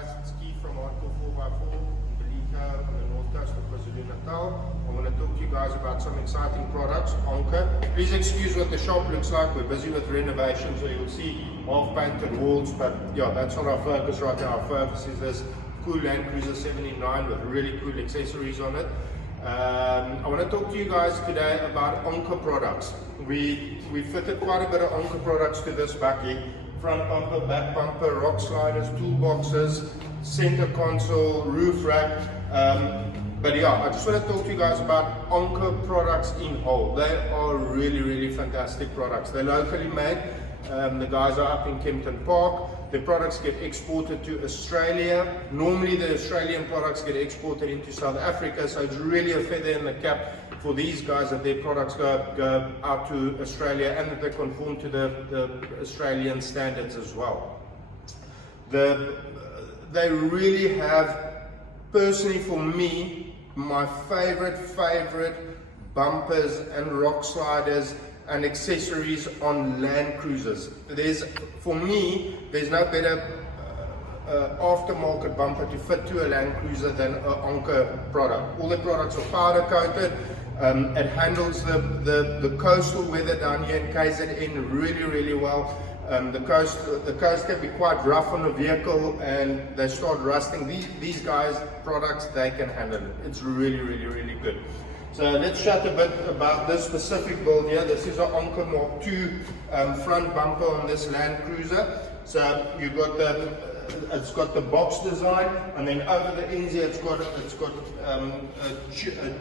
guys, it's Keith from Hardcore 4x4 in Belika on the north coast of KwaZulu-Natal. I want to talk to you guys about some exciting products, Onca. Please excuse what the shop looks like, we're busy with renovations, so you'll see half-painted walls, but yeah, that's not our focus right now. Our focus is this cool Landcruiser 79 with really cool accessories on it. I want to talk to you guys today about Onca products. We fitted quite a bit of Onca products to this buggy. Front bumper, back bumper, rock sliders, toolboxes, center console, roof rack. But yeah, I just want to talk to you guys about Onca products in whole. They are really fantastic products. They're locally made. The guys are up in Kempton Park. The products get exported to Australia. Normally the Australian products get exported into South Africa, so it's really a feather in the cap for these guys that their products go out to Australia and that they conform to the Australian standards as well. They really have, personally for me, my favorite bumpers and rock sliders and accessories on Landcruisers. For me, there's no better aftermarket bumper to fit to a Landcruiser than an Onca product. All the products are powder coated. It handles the coastal weather down here in KZN really well. The coast can be quite rough on a vehicle and they start rusting. These guys' products, they can handle it. It's really good. So let's chat a bit about this specific build here. This is an Onca Mark II front bumper on this Landcruiser. So you've got it's got the box design, and then over the ends here it's got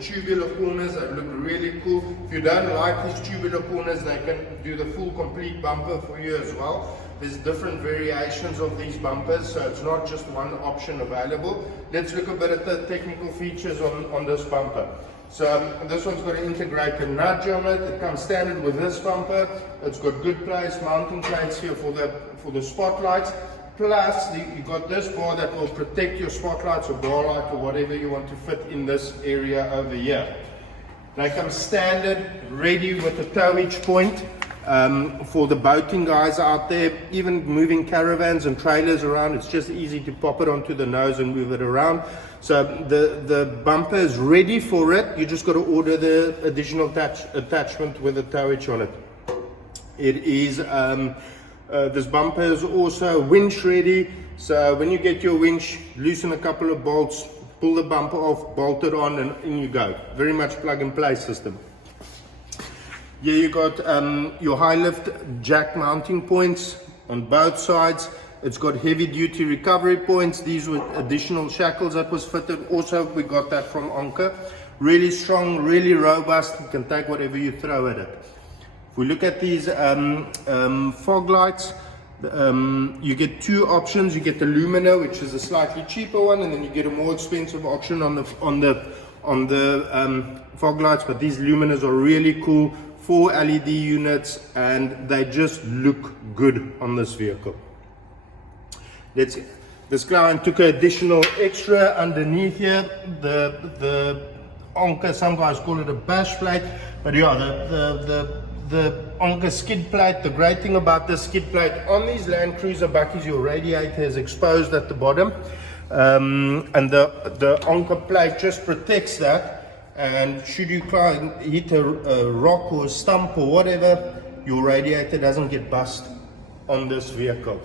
tubular corners that look really cool. If you don't like these tubular corners, they can do the full complete bumper for you as well. There's different variations of these bumpers, so it's not just one option available. Let's look a bit at the technical features on this bumper. So this one's got an integrated nudge on it. It comes standard with this bumper. It's got good place mounting plates here for the spotlights. Plus, you got this bar that will protect your spotlights or bar light or whatever you want to fit in this area over here. They come standard, ready with a towage point for the boating guys out there. Even moving caravans and trailers around, it's just easy to pop it onto the nose and move it around. So the bumper is ready for it. You just got to order the additional attachment with a towage on it. It is this bumper is also winch ready, so when you get your winch, loosen a couple of bolts, pull the bumper off, bolt it on, and in you go. Very much plug and play system. Here you got your high lift jack mounting points on both sides. It's got heavy duty recovery points. These were additional shackles that was fitted. Also, we got that from Onca. Really strong, really robust. You can take whatever you throw at it. If we look at these fog lights, you get two options. You get the Lumina, which is a slightly cheaper one, and then you get a more expensive option on the fog lights. But these Luminas are really cool, 4 LED units, and they just look good on this vehicle. This client took an additional extra underneath here. The Onca, some guys call it a bash plate, but yeah, the Onca skid plate. The great thing about this skid plate on these Landcruiser buckies, your radiator is exposed at the bottom, and the Onca plate just protects that. And should you hit a rock or a stump or whatever, your radiator doesn't get bust on this vehicle.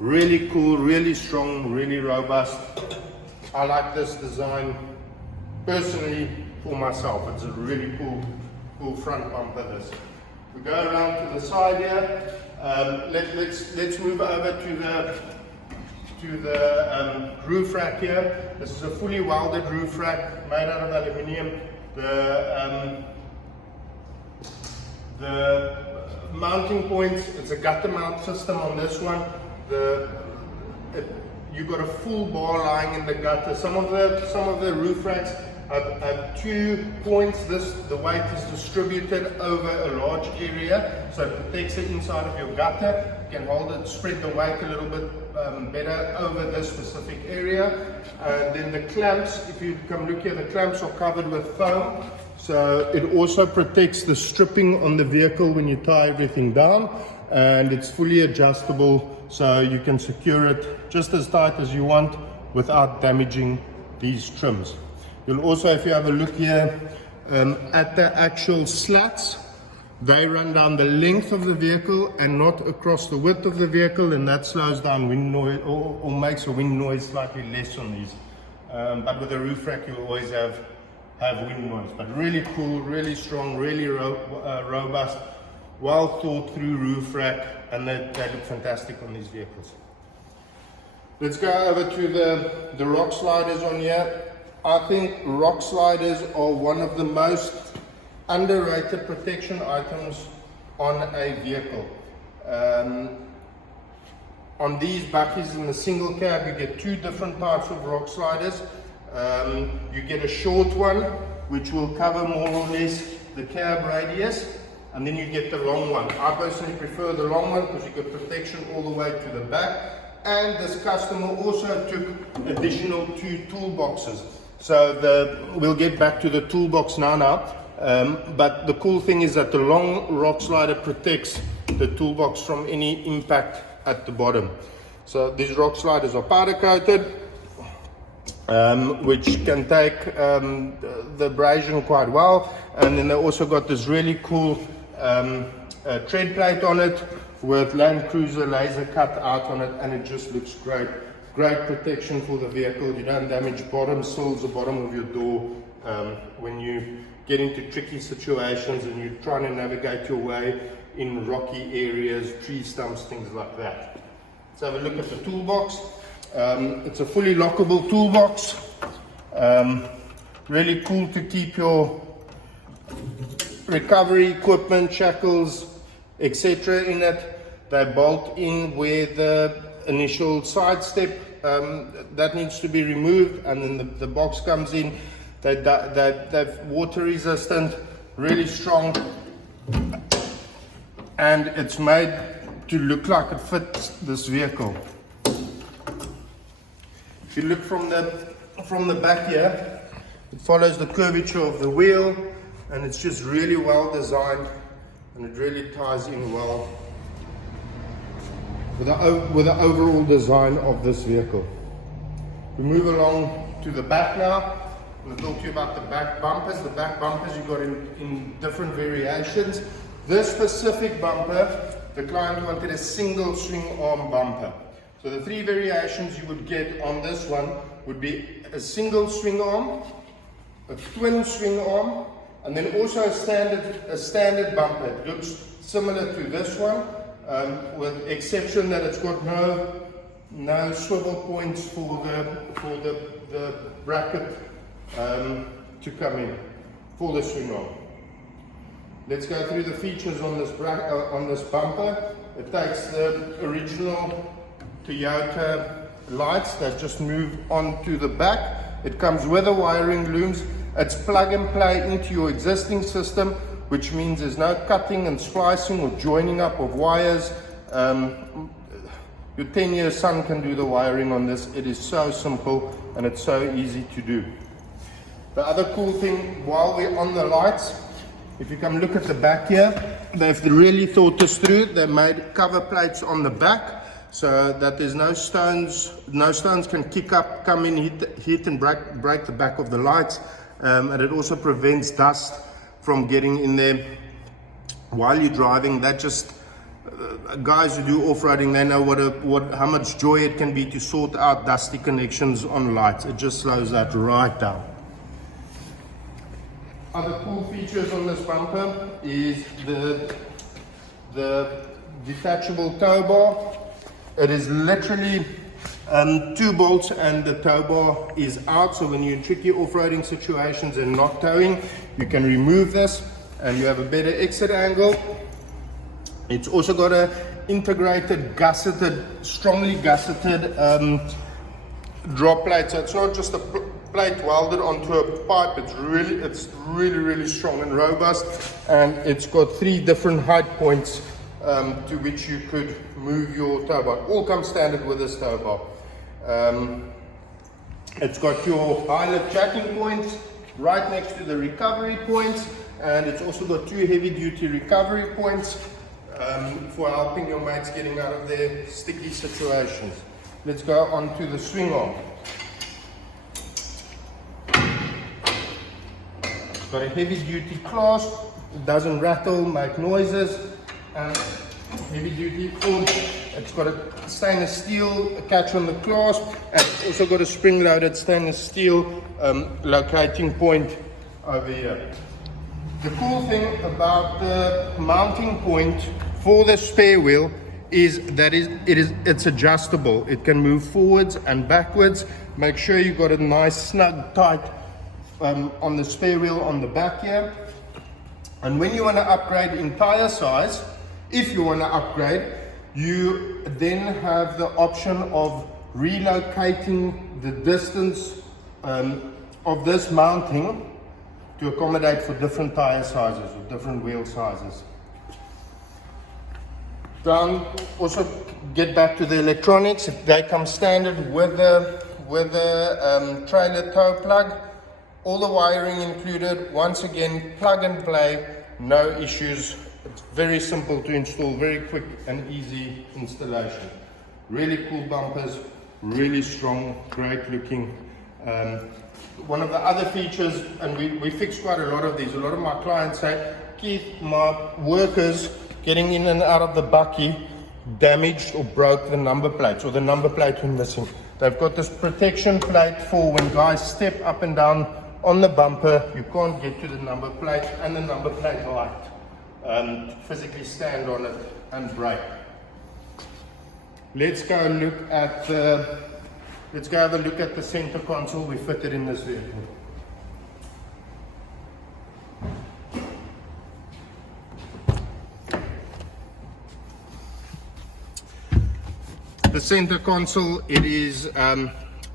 Really cool, really strong, really robust. I like this design personally for myself. It's a really cool front bumper. This. We go around to the side here. Let's move over to the roof rack here. This is a fully welded roof rack made out of aluminium. The mounting points, it's a gutter mount system on this one. You've got a full bar lying in the gutter. Some of the roof racks have 2 points. The weight is distributed over a large area, so it protects the inside of your gutter. You can hold it, spread the weight a little bit better over this specific area. Then the clamps, if you come look here, the clamps are covered with foam, so it also protects the stripping on the vehicle when you tie everything down. and it's fully adjustable, so you can secure it just as tight as you want without damaging these trims. You'll also, if you have a look here at the actual slats, they run down the length of the vehicle and not across the width of the vehicle, and that slows down wind noise or makes a wind noise slightly less on these. But with a roof rack you always have wind noise. But really cool, really strong, really robust, well thought through roof rack, and they look fantastic on these vehicles. Let's go over to the rock sliders on here. I think rock sliders are one of the most underrated protection items on a vehicle. On these buckies in the single cab, you get two different types of rock sliders. You get a short one, which will cover more or less the cab radius, and then you get the long one. I personally prefer the long one because you get protection all the way to the back. And this customer also took additional 2 toolboxes. So we'll get back to the toolbox now. But the cool thing is that the long rock slider protects the toolbox from any impact at the bottom. So these rock sliders are powder coated, which can take the abrasion quite well. And then they also got this really cool tread plate on it with Landcruiser laser cut out on it, and it just looks great. Great protection for the vehicle. You don't damage bottom sills, the bottom of your door when you get into tricky situations and you're trying to navigate your way in rocky areas, tree stumps, things like that. Let's have a look at the toolbox. It's a fully lockable toolbox. Really cool to keep your recovery equipment, shackles, etc. in it. They bolt in where the initial side step that needs to be removed, and then the box comes in. They're water resistant, really strong, and it's made to look like it fits this vehicle. If you look from the back here, it follows the curvature of the wheel, and it's just really well designed, and it really ties in well with the overall design of this vehicle. We move along to the back now. I'm going to talk to you about the back bumpers. The back bumpers you've got in different variations. This specific bumper, the client wanted a single swing arm bumper. So the 3 variations you would get on this one would be a single swing arm, a twin swing arm, and then also a standard bumper. It looks similar to this one, with exception that it's got no swivel points for the bracket to come in for the swing arm. Let's go through the features on this bumper. It takes the original Toyota lights that just move onto the back. It comes with the wiring looms. It's plug and play into your existing system, which means there's no cutting and splicing or joining up of wires. Your 10-year son can do the wiring on this. It is so simple and it's so easy to do. The other cool thing, while we're on the lights, if you come look at the back here, they've really thought this through. They made cover plates on the back so that there's no stones. No stones can kick up, come in, hit and break the back of the lights. And it also prevents dust from getting in there while you're driving. That just guys who do off-roading, they know how much joy it can be to sort out dusty connections on lights. It just slows that right down. Other cool features on this bumper is the detachable tow bar. It is literally 2 bolts and the tow bar is out, so when you're in tricky off-roading situations and not towing, you can remove this and you have a better exit angle. It's also got a integrated strongly gusseted drop plate, so it's not just a plate welded onto a pipe. It's really strong and robust, and it's got 3 different height points to which you could move your tow bar. All comes standard with this tow bar. It's got your high lift jacking points right next to the recovery points, and it's also got 2 heavy duty recovery points for helping your mates getting out of their sticky situations. Let's go on to the swing arm. It's got a heavy duty clasp, it doesn't rattle, make noises, and heavy duty form. It's got a stainless steel catch on the clasp, and it's also got a spring loaded stainless steel locating point over here. The cool thing about the mounting point for the spare wheel is that it's adjustable. It can move forwards and backwards. Make sure you've got a nice snug tight on the spare wheel on the back here. And when you want to upgrade in tire size, if you want to upgrade, you then have the option of relocating the distance of this mounting to accommodate for different tire sizes or different wheel sizes. Down, also get back to the electronics. They come standard with the trailer tow plug, all the wiring included. Once again, plug and play, no issues. It's very simple to install, very quick and easy installation. Really cool bumpers, really strong, great looking. One of the other features, and we fix quite a lot of these, a lot of my clients say, Keith, my workers getting in and out of the bucky damaged or broke the number plates, or the number plate went missing. They've got this protection plate for when guys step up and down on the bumper, you can't get to the number plate and the number plate light. Physically stand on it and brake. Let's go look at the, let's go have a look at the center console we fitted in this vehicle. The center console, it is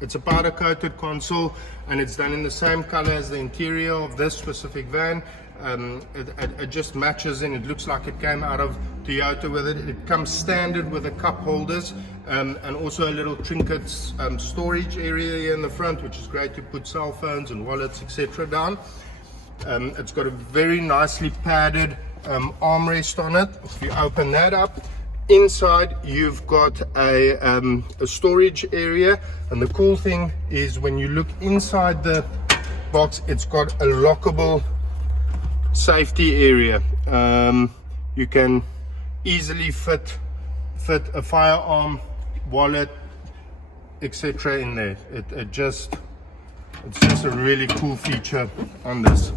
it's a powder coated console, and it's done in the same color as the interior of this specific van. It just matches, and it looks like it came out of Toyota with it. It comes standard with the cup holders and also a little trinkets storage area here in the front, which is great to put cell phones and wallets, etc. down. It's got a very nicely padded armrest on it. If you open that up, inside you've got a storage area, and the cool thing is when you look inside the box, it's got a lockable safety area. You can easily fit a firearm, wallet, etc. in there. It's just a really cool feature on this.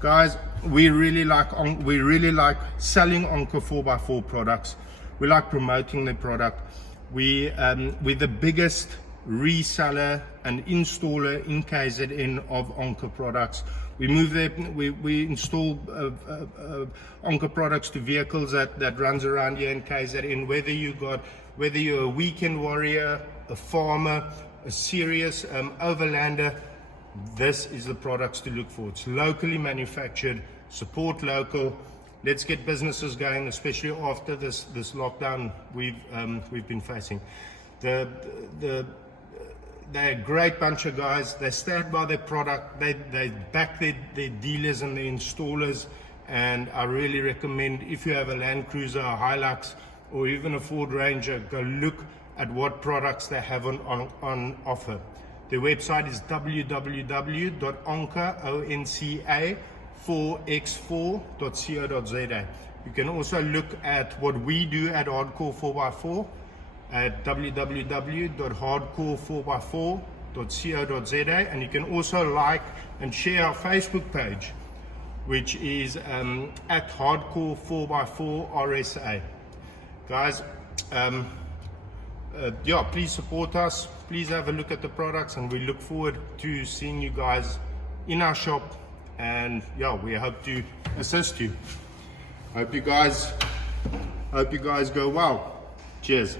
Guys, we really like selling Onca 4x4 products. We like promoting the product. We're the biggest reseller and installer in KZN of Onca products. We install Onca products to vehicles that runs around here in KZN. Whether you're a weekend warrior, a farmer, a serious overlander, this is the products to look for. It's locally manufactured, support local. Let's get businesses going, especially after this lockdown we've been facing. They're a great bunch of guys. They stand by their product. They back their dealers and their installers. And I really recommend, if you have a Landcruiser, a Hilux, or even a Ford Ranger, go look at what products they have on offer. Their website is www.onca4x4.co.za. You can also look at what we do at Hardcore 4x4 at www.hardcore4x4.co.za, and you can also like and share our Facebook page, which is at Hardcore 4x4 RSA. Guys, yeah, please support us. Please have a look at the products, and we look forward to seeing you guys in our shop. And yeah, we hope to assist you. Hope you guys go well. Cheers.